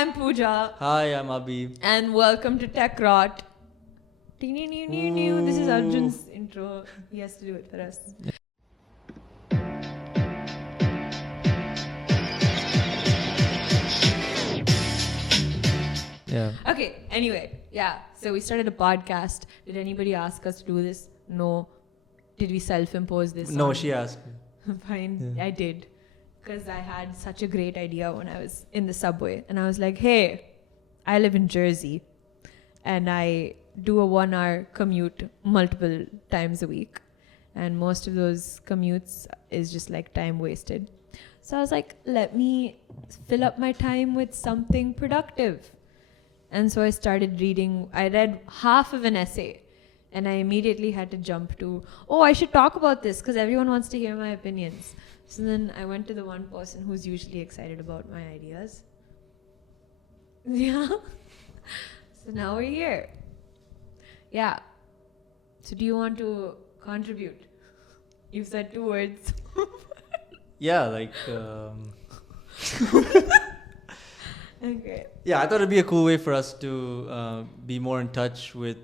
I'm Pooja. Hi, I'm Abhi. And welcome to Tech Rot. This is Arjun's intro. He has to do it for us. Yeah. Okay, anyway, so we started a podcast. Did anybody ask us to do this? No. Did we self-impose this? No, she asked me. Fine, Yeah. I did. Because I had such a great idea when I was in the subway. And I was like, hey, I live in Jersey. And I do a 1-hour commute multiple times a week. And most of those commutes is just like time wasted. So I was like, let me fill up my time with something productive. And so I started reading. I read half of an essay. And I immediately had to jump to, I should talk about this because everyone wants to hear my opinions. So then I went to the one person who's usually excited about my ideas. Yeah. So now we're here. Yeah. So do you want to contribute? You've said 2 words. Yeah, like. Okay. Yeah, I thought it'd be a cool way for us to be more in touch with,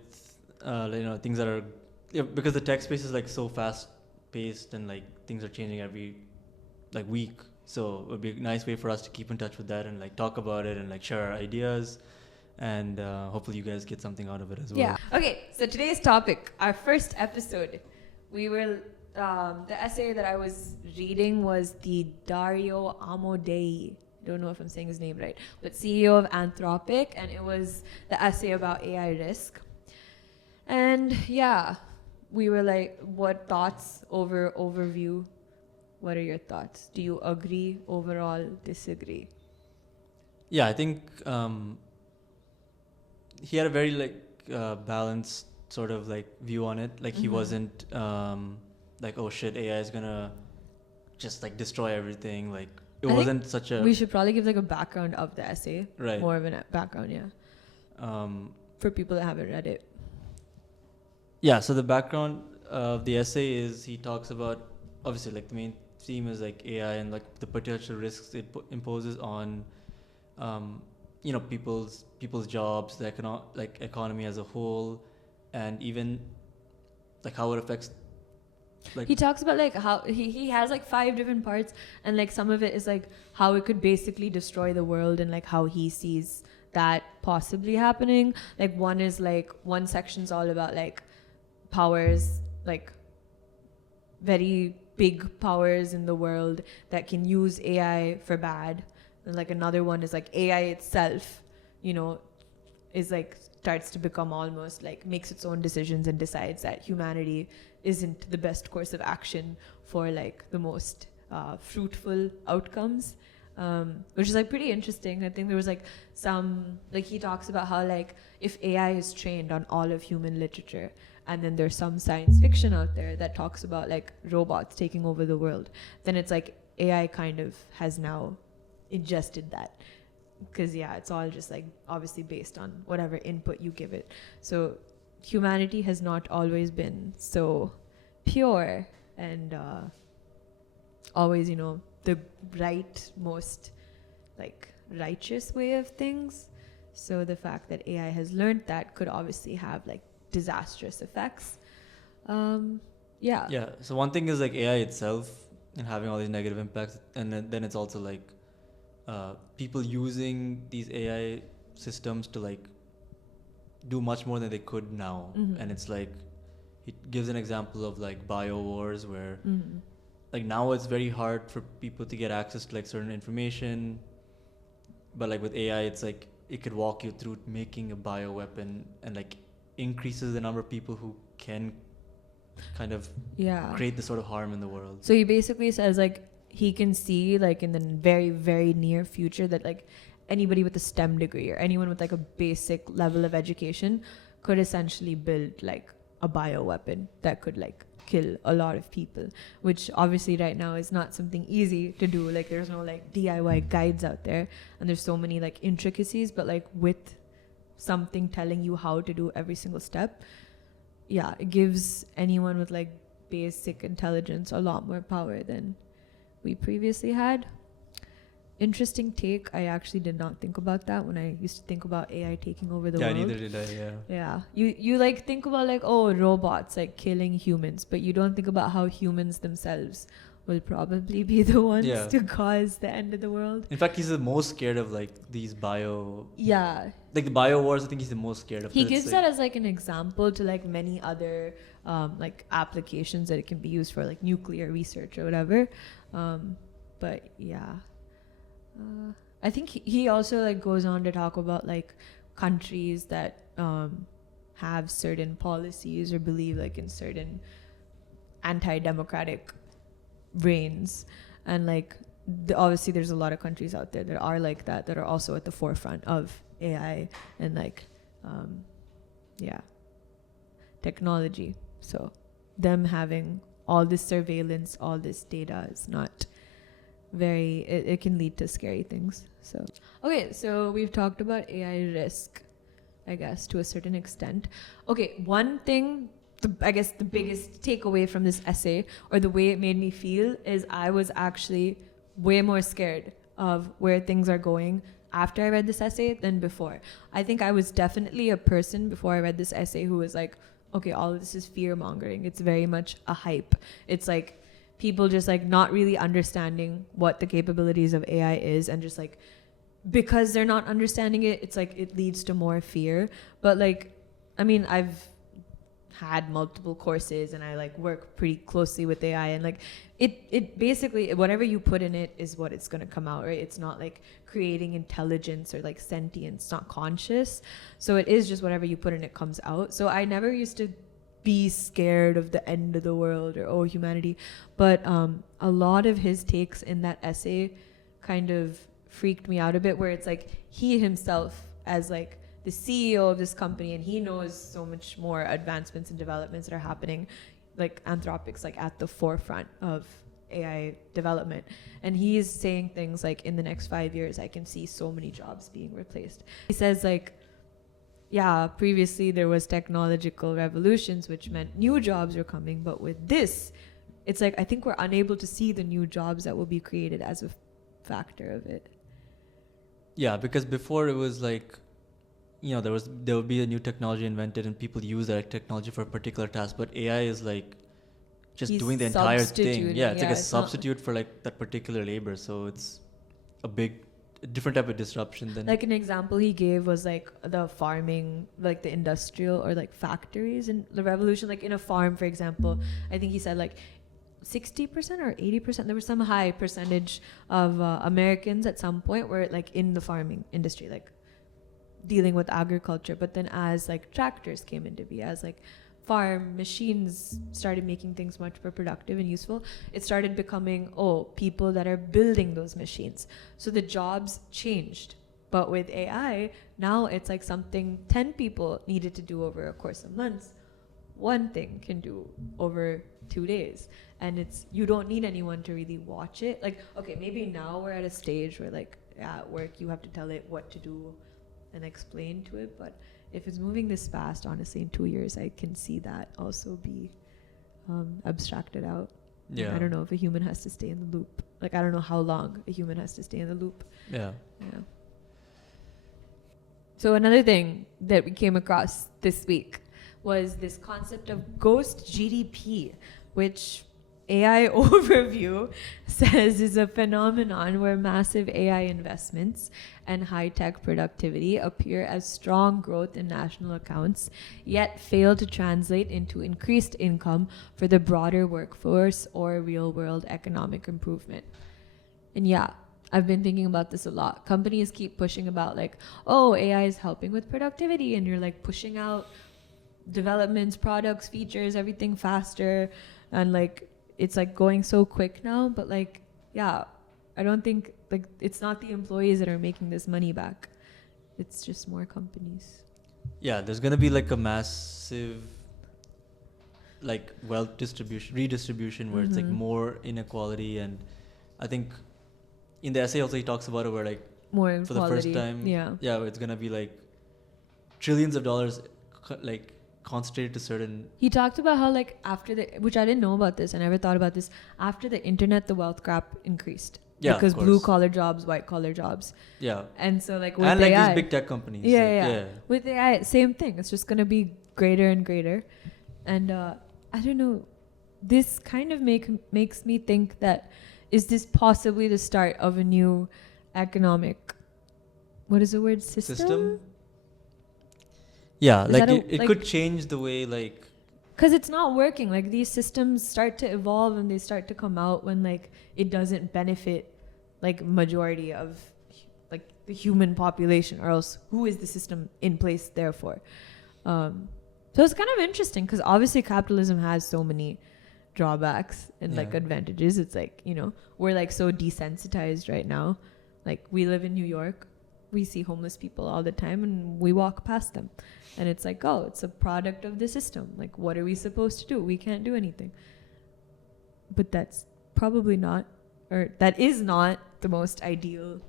things that are, because the tech space is like so fast paced and like things are changing every like week. So it would be a nice way for us to keep in touch with that and like talk about it and like share our ideas. And hopefully you guys get something out of it as well. Yeah. Okay. So today's topic, our first episode, we were the essay that I was reading was the Dario Amodei. Don't know if I'm saying his name right, but CEO of Anthropic, and it was the essay about AI risk. And yeah, we were like, what thoughts overview? What are your thoughts? Do you agree overall, disagree? Yeah, I think he had a very balanced sort of like view on it. Like he wasn't like, oh shit, AI is gonna just like destroy everything. Like it wasn't such a. We should probably give like a background of the essay. Right. More of a background, yeah. For people that haven't read it. Yeah. So the background of the essay is he talks about, obviously like the main theme is like AI and like the potential risks it imposes on people's jobs, the economy as a whole, and even like how it affects. Like he talks about like how he has like 5 different parts, and like some of it is like how it could basically destroy the world and like how he sees that possibly happening. Like one section's all about like powers, like very big powers in the world that can use AI for bad. And like another one is like AI itself, is like starts to become almost like makes its own decisions and decides that humanity isn't the best course of action for like the most fruitful outcomes, which is like pretty interesting. I think there was like some, like he talks about how like if AI is trained on all of human literature, and then there's some science fiction out there that talks about like robots taking over the world, then it's like AI kind of has now ingested that. Because it's all just like obviously based on whatever input you give it. So humanity has not always been so pure and always, the most like righteous way of things. So the fact that AI has learned that could obviously have like disastrous effects. Yeah. So one thing is like AI itself and having all these negative impacts, and then it's also like people using these AI systems to like do much more than they could now. And it's like it gives an example of like bio wars where like now it's very hard for people to get access to like certain information, but like with AI it's like it could walk you through making a bio weapon and like increases the number of people who can kind of create this sort of harm in the world. So he basically says like he can see like in the very, very near future that like anybody with a STEM degree or anyone with like a basic level of education could essentially build like a bioweapon that could like kill a lot of people, which obviously right now is not something easy to do. Like there's no like DIY guides out there, and there's so many like intricacies, but like with something telling you how to do every single step, it gives anyone with like basic intelligence a lot more power than we previously had. interesting take. I actually did not think about that when I used to think about AI taking over the Yeah, world. neither did I. Yeah. Yeah, you like think about like, oh, robots like killing humans, but you don't think about how humans themselves will probably be the ones Yeah. to cause the end of the world. In fact, he's the most scared of like these Yeah, like the bio wars. I think he's the most scared of. he 'cause it's gives like, that as like an example to like many other like applications that it can be used for, like nuclear research or whatever. But yeah, I think he also like goes on to talk about like countries that have certain policies or believe like in certain anti-democratic reigns, and like obviously there's a lot of countries out there that are like that are also at the forefront of AI and like yeah, technology. So them having all this surveillance, all this data is not very, it can lead to scary things. So okay, so we've talked about AI risk, I guess, to a certain extent. Okay, one thing, I guess the biggest takeaway from this essay, or the way it made me feel, is I was actually way more scared of where things are going after I read this essay than before. I think I was definitely a person before I read this essay who was like, okay, all of this is fear mongering. It's very much a hype. It's like people just like not really understanding what the capabilities of AI is, and just like because they're not understanding it, it's like it leads to more fear. But like, I mean, I've had multiple courses and I like work pretty closely with AI, and like it basically, whatever you put in it is what it's going to come out, right? It's not like creating intelligence or like sentience, it's not conscious. So it is just whatever you put in it comes out. So I never used to be scared of the end of the world or humanity, but a lot of his takes in that essay kind of freaked me out a bit, where it's like he himself as like the CEO of this company, and he knows so much more advancements and developments that are happening, like Anthropic's like at the forefront of AI development, and he's saying things like, in the next 5 years I can see so many jobs being replaced. He says like, yeah, previously there was technological revolutions which meant new jobs were coming, but with this it's like I think we're unable to see the new jobs that will be created as a factor of it. yeah, because before it was like, there would be a new technology invented and people use that technology for a particular task, but AI is like just He's doing the entire thing. substituting, Yeah, it's like a it's not- substitute for like that particular labor. So it's a different type of disruption than Like an example he gave was like the farming, like the industrial or like factories in the revolution. Like in a farm, for example, I think he said like 60% or 80%, there was some high percentage of Americans at some point were like in the farming industry, like dealing with agriculture. But then as like tractors came into be, as like farm machines started making things much more productive and useful, it started becoming, people that are building those machines. So the jobs changed. But with AI, now it's like something 10 people needed to do over a course of months, one thing can do over 2 days. And you don't need anyone to really watch it. Like, okay, maybe now we're at a stage where like at work you have to tell it what to do and explain to it, but if it's moving this fast, honestly, in 2 years, I can see that also be abstracted out. Yeah. I don't know if a human has to stay in the loop. Like, I don't know how long a human has to stay in the loop. Yeah. Yeah. So another thing that we came across this week was this concept of ghost GDP, which AI Overview says is a phenomenon where massive AI investments and high-tech productivity appear as strong growth in national accounts, yet fail to translate into increased income for the broader workforce or real-world economic improvement. And yeah, I've been thinking about this a lot. Companies keep pushing about like, AI is helping with productivity, and you're like pushing out developments, products, features, everything faster, and like it's like going so quick now. But like, yeah, I don't think like it's not the employees that are making this money back. It's just more companies. Yeah, there's gonna be like a massive like wealth redistribution where it's like more inequality. And I think in the essay also he talks about it where like More for the first time, it's gonna be like trillions of dollars like concentrated to certain. He talked about how like after which I didn't know about this, I never thought about this, after the internet the wealth gap increased. Yeah, because of blue course. collar jobs, white collar jobs. Yeah. And so like with And like AI, these big tech companies. yeah, like, yeah, yeah. With AI, same thing. It's just gonna be greater and greater. And I don't know. This kind of makes me think that is this possibly the start of a new economic, what is the word, system? Yeah, Is like that a, it like, could change the way like because it's not working. Like these systems start to evolve and they start to come out when like it doesn't benefit like majority of like the human population, or else who is the system in place there for? So it's kind of interesting because obviously capitalism has so many drawbacks and like Yeah. advantages. It's like, you know, we're like so desensitized right now. Like we live in New York, we see homeless people all the time and we walk past them, and it's like, oh, it's a product of the system. Like what are we supposed to do? We can't do anything. But that's probably not, or that is not the most ideal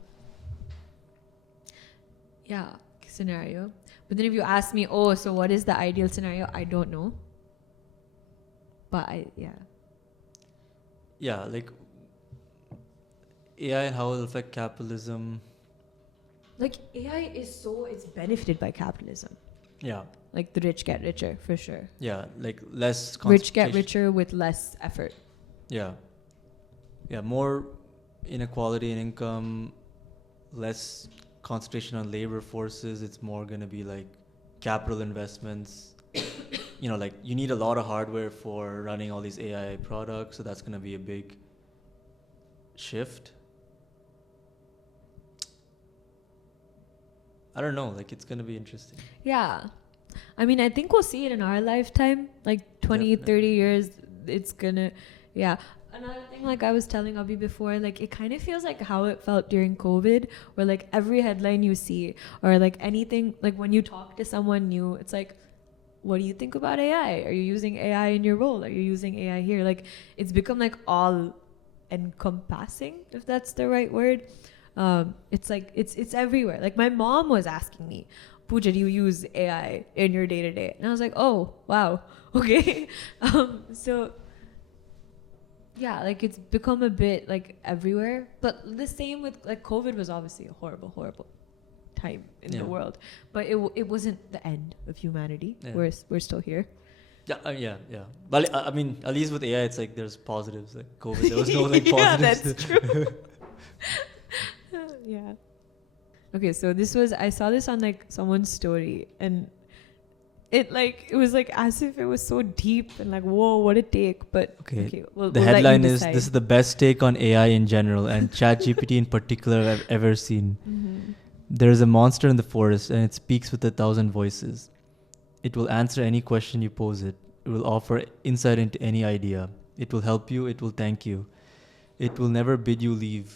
scenario. But then if you ask me, oh, so what is the ideal scenario, I don't know. But yeah, like AI and how it'll affect capitalism. like AI it's benefited by capitalism. Yeah. Like the rich get richer for sure. Yeah, like less Rich get concentration. richer with less effort. Yeah. Yeah, more inequality in income, less concentration on labor forces. It's more going to be like capital investments. You know, like you need a lot of hardware for running all these AI products, so that's going to be a big shift. I don't know, like it's going to be interesting. Yeah. I mean, I think we'll see it in our lifetime, like 20, Definitely. 30 years. It's gonna, yeah. Another thing, like I was telling Abhi before, like it kind of feels like how it felt during COVID, where like every headline you see, or like anything, like when you talk to someone new, it's like, what do you think about AI? Are you using AI in your role? Are you using AI here? Like it's become like all encompassing, if that's the right word. It's like it's everywhere. Like my mom was asking me, Pooja, do you use AI in your day to day? And I was like, oh wow, okay. So yeah, like it's become a bit like everywhere. But the same with like COVID was obviously a horrible, horrible time in the world, but it wasn't the end of humanity. Yeah. We're still here. Yeah, yeah. But I mean, at least with AI, it's like there's positives. Like COVID, there was no like positives. Yeah, that's true. Yeah. Okay, so I saw this on like someone's story, and it was like as if it was so deep and like, whoa, what a take. But okay, the we'll headline let you is decide. this is the best take on AI in general and ChatGPT in particular I've ever seen. Mm-hmm. There is a monster in the forest and it speaks with 1,000 voices. It will answer any question you pose it. It will offer insight into any idea. It will help you. It will thank you. It will never bid you leave.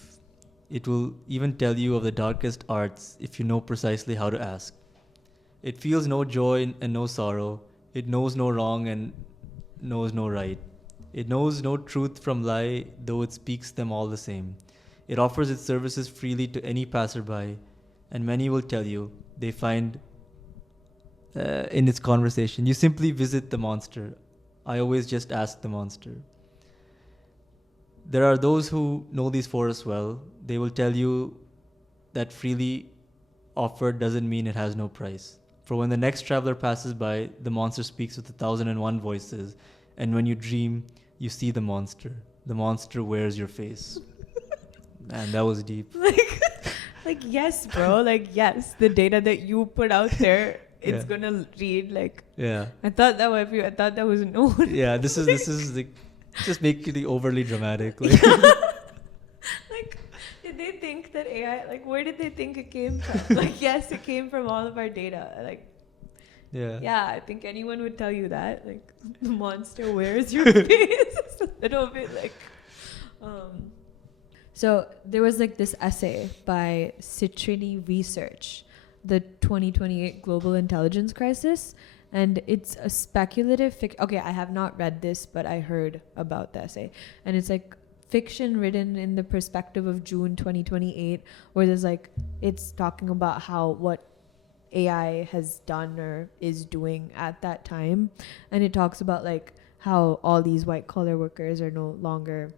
It will even tell you of the darkest arts if you know precisely how to ask. It feels no joy and no sorrow. It knows no wrong and knows no right. It knows no truth from lie, though it speaks them all the same. It offers its services freely to any passerby, and many will tell you they find in its conversation. You simply visit the monster. I always just ask the monster. There are those who know these forests well. They will tell you that freely offered doesn't mean it has no price. For when the next traveler passes by, the monster speaks with 1,001 voices, and when you dream, you see the monster. The monster wears your face. Man, that was deep. Like yes, bro. Like yes, the data that you put out there, it's gonna read like. Yeah. I thought that was known. Yeah. This is like just making it overly dramatic. Like. Like, did they think that AI? Like, where did they think it came from? Like, yes, it came from all of our data. Like. Yeah, I think anyone would tell you that. Like, the monster wears your face. It's a little bit like. So there was like this essay by Citrini Research, the 2028 Global Intelligence Crisis, and it's a speculative okay, I have not read this, but I heard about the essay, and it's like fiction written in the perspective of June 2028, where there's like it's talking about how what AI has done or is doing at that time, and it talks about like how all these white collar workers are no longer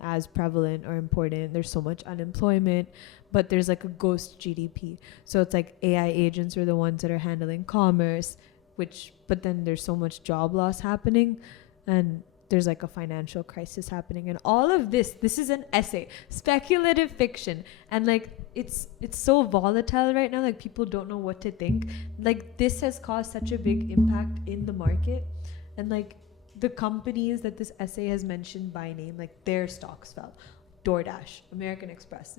as prevalent or important. There's so much unemployment, but there's like a ghost GDP. So it's like AI agents are the ones that are handling commerce, but then there's so much job loss happening, and there's like a financial crisis happening, and all of this is an essay, speculative fiction, and like it's so volatile right now, like people don't know what to think. Like this has caused such a big impact in the market, and like the companies that this essay has mentioned by name, like their stocks fell. DoorDash, American Express,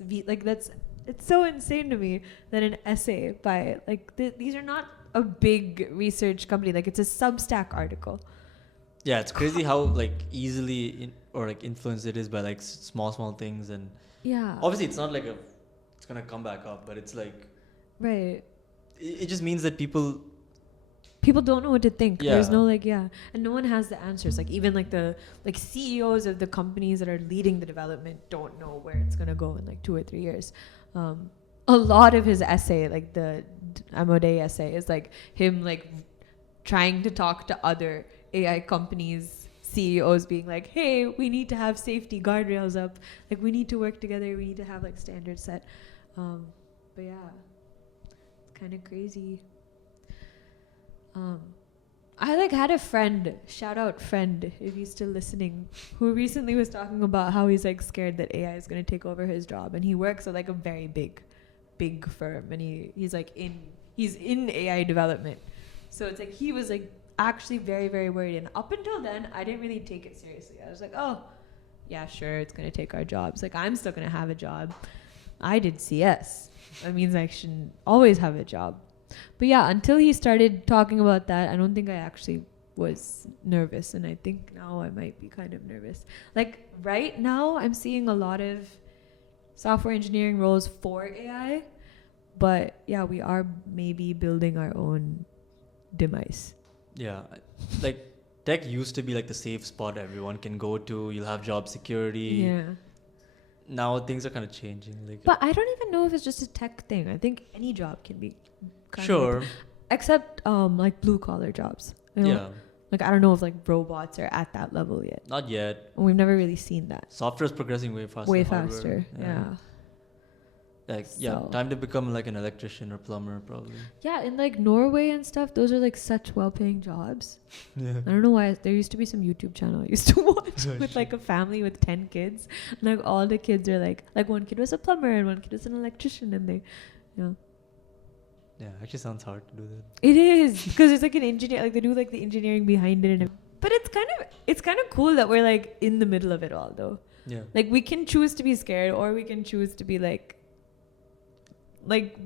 it's so insane to me that an essay by like these are not a big research company, like it's a Substack article. Yeah, it's crazy how like easily or like influenced it is by like small things, and Yeah, obviously it's not like it's gonna come back up, but it's like right. it just means that people Don't know what to think. Yeah. There's no and no one has the answers. Like even like the CEOs of the companies that are leading the development don't know where it's gonna go in like 2 or 3 years. A lot of his essay, like the Amodei essay, is like him like trying to talk to other AI companies CEOs, being like, hey, we need to have safety guardrails up, like we need to work together, we need to have like standards set. But yeah, it's kind of crazy. I like had a friend, shout out friend if he's still listening, who recently was talking about how he's like scared that AI is going to take over his job, and he works at like a very big firm, and he's like he's in AI development. So it's like he was like actually very, very worried, and up until then I didn't really take it seriously. I was like, oh yeah, sure, it's going to take our jobs, like I'm still going to have a job. I did CS, that means I shouldn't always have a job. But yeah, until he started talking about that, I don't think I actually was nervous, and I think now I might be kind of nervous. Like right now I'm seeing a lot of software engineering roles for AI, but yeah, we are maybe building our own demise. Yeah, like tech used to be like the safe spot everyone can go to. You'll have job security. Yeah. Now things are kind of changing. Like, but I don't even know if it's just a tech thing. I think any job can be kind sure, of, except like blue collar jobs. You know? yeah, Like I don't know if like robots are at that level yet. not yet. We've never really seen that. Software is progressing way faster. Way than hardware. faster. Yeah. Like So- time to become like an electrician or plumber probably. Yeah, in like Norway and stuff, those are like such well-paying jobs. Yeah. I don't know why. There used to be some YouTube channel I used to watch with like a family with 10 kids, and like all the kids are like one kid was a plumber and one kid was an electrician, and they, Yeah, actually sounds hard to do that. it is because it's like an engineer, like they do like the engineering behind it, and but it's kind of cool that we're like in the middle of it all though. Yeah. Like we can choose to be scared, or we can choose to be like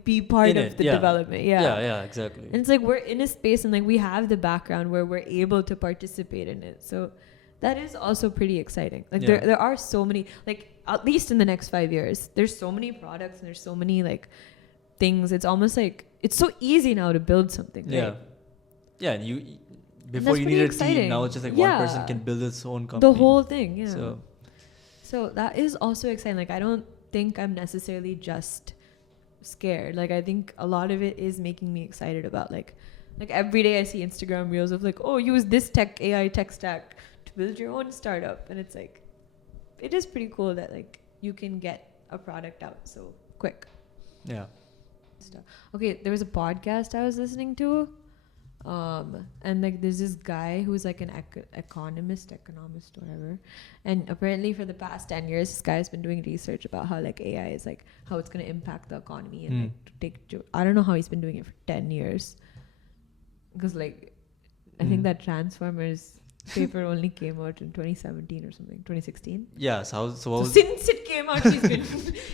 be part In of it, the yeah. development. Yeah, exactly. And it's like we're in a space and like we have the background where we're able to participate in it. So that is also pretty exciting. Like Yeah. there are so many, like at least in the next 5 years, there's so many products and there's so many like things. It's almost like it's so easy now to build something. Yeah. Right? Yeah, and you before that's you pretty needed a exciting. team. Now it's just like Yeah. one person can build its own company. The whole thing. Yeah. So that is also exciting. Like I don't think I'm necessarily just scared. Like I think a lot of it is making me excited about like every day I see Instagram reels of like, oh, use this AI tech stack to build your own startup, and it's like it is pretty cool that like you can get a product out so quick. yeah. Stuff. Okay, there was a podcast I was listening to, and like there's this guy who's like an economist, whatever, and apparently for the past 10 years this guy's been doing research about how like AI is like how it's going to impact the economy and like to take I don't know how he's been doing it for 10 years, because like I think that Transformers paper only came out in 2017 or something, 2016. Yeah, so Since it came out,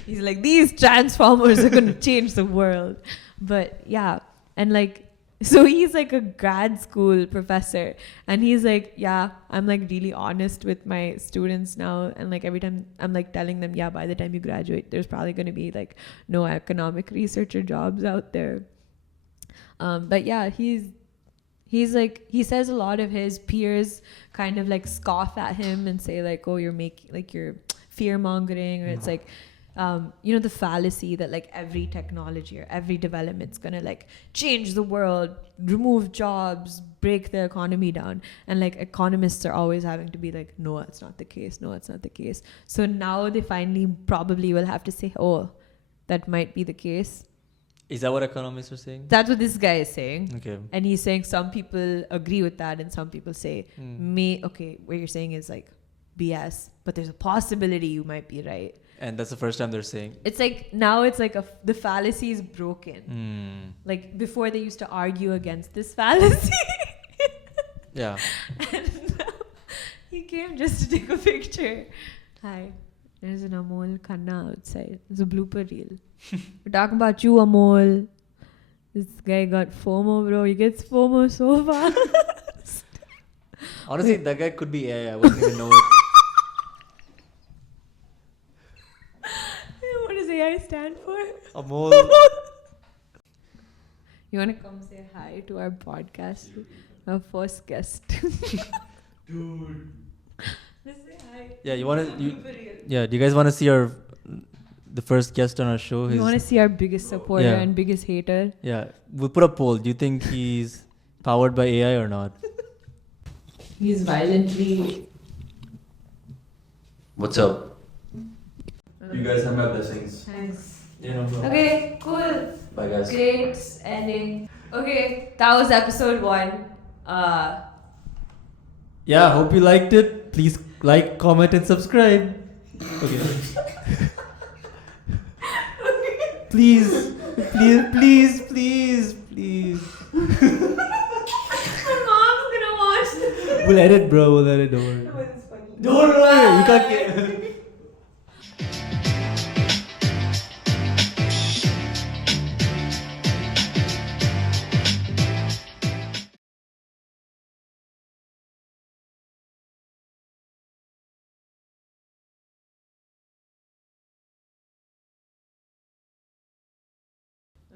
he's like, these Transformers are going to change the world. But yeah, and like, so he's like a grad school professor, and he's like, yeah, I'm like really honest with my students now, and like every time I'm like telling them, yeah, by the time you graduate, there's probably going to be like no economic researcher jobs out there. But yeah, he's like, he says a lot of his peers kind of like scoff at him and say like, oh, you're making like you're fear mongering, or it's like the fallacy that like every technology or every development's gonna like change the world, remove jobs, break the economy down, and like economists are always having to be like, no, it's not the case. No, it's not the case. So now they finally probably will have to say, oh, that might be the case. Is that what economists are saying? That's what this guy is saying. Okay. And he's saying some people agree with that and some people say, what you're saying is like BS, but there's a possibility you might be right. And that's the first time they're saying. It's like, now it's like the fallacy is broken. Like before they used to argue against this fallacy. Yeah. And now he came just to take a picture. Hi. There's an Amol Khanna outside. There's a blooper reel. We're talking about you, Amol. This guy got FOMO, bro. He gets FOMO so fast. Honestly, that guy could be AI. I wouldn't even know it. What does AI stand for? Amol. You want to come say hi to our podcast? Our first guest. Dude. Let's say hi. Yeah, do you guys want to see the first guest on our show? You want to see our biggest supporter and biggest hater? Yeah, we'll put a poll. Do you think he's powered by AI or not? He's violently... What's up? You guys have my blessings. Thanks. Yeah, no problem. Okay, cool. Bye, guys. Great ending. Okay, that was episode 1. Yeah, hope you liked it. Please like, comment, and subscribe. Okay. Please. My mom's gonna watch this. We'll edit, bro. We'll edit. Don't worry. No, it's funny. Don't worry. You can't get.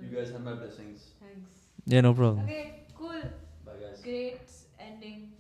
You guys have my blessings. Thanks. Yeah, no problem. Okay, cool. Bye, guys. Great ending.